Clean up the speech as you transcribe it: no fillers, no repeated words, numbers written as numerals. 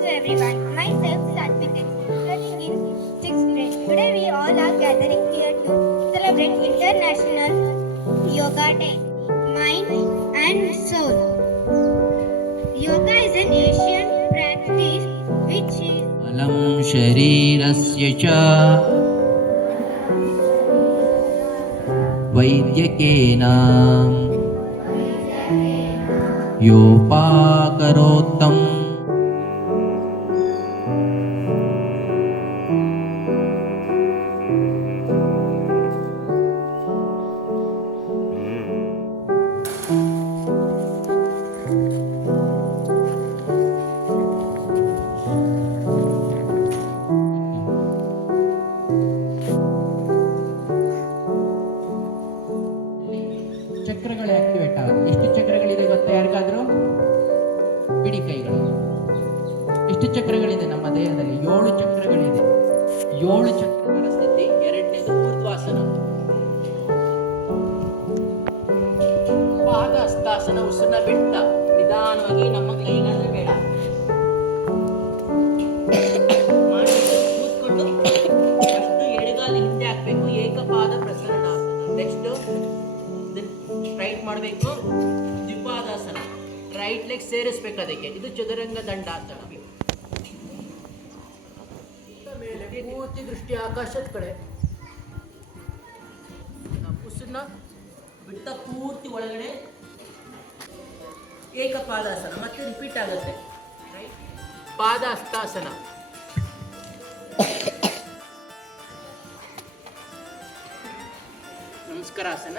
to everyone. Myself Satvik, studying in 6th grade. Today we all are gathering here to celebrate International Yoga Day. Mind and soul. Yoga is an ancient practice which is अलं शरीरस्य च वैद्यकेन योपाकरोत्तम ಚಕ್ರಗಳು activate ಆಗುತ್ತೆ. ಎಷ್ಟು ಚಕ್ರಗಳಿದೆ ಗೊತ್ತಾ ಯಾರಿಗಾದ್ರೂ? ಬಿಡಿ ಕೈಗಳು. ಎಷ್ಟು ಚಕ್ರಗಳಿದೆ ನಮ್ಮ ದೇಹದಲ್ಲಿ? 7 ಚಕ್ರಗಳಿದೆ. 7 ಚಕ್ರಗಳ ಸ್ಥಿತಿ. ಎರಡನೇದು ಊರ್ಧ್ವಾಸನ, ಪಾದ ಹಸ್ತಾಸನ. ಉಸಿರನ್ನ ಬಿಟ್ಟ ನಿಧಾನವಾಗಿ ನಮ್ಮ ಕೈಗಳನ್ನ ಬೇಡ ಮಾಡಿ ಕೂತ್ಕೊಂಡು ಫಸ್ಟ್ ಎಡಗಾಲ ಹಿಂದೆ ಹಾಕ್ಬೇಕು. ಏಕಪಾದ ಪ್ರಸರಣಾಸನ. ನೆಕ್ಸ್ಟ್ ರೈಟ್ ಮಾಡಬೇಕು. ದ್ವಿಪಾದಾಸನ, ರೈಟ್ ಲೆಗ್ ಸೇರಿಸ್ಬೇಕು ಅದಕ್ಕೆ. ಇದು ಚದುರಂಗ ದಂಡಾಸನ. ಮೇಲೆ ಪೂರ್ತಿ ದೃಷ್ಟಿ ಆಕಾಶದ ಕಡೆ. ಉಸಿರನ್ನ ಬಿಟ್ಟ ಪೂರ್ತಿ ಒಳಗಡೆ. ಏಕಪಾದಾಸನ ಮತ್ತೆ ರಿಪೀಟ್ ಆಗುತ್ತೆ. ಪಾದ ಹಸ್ತಾಸನ. ನಮಸ್ಕಾರಾಸನ.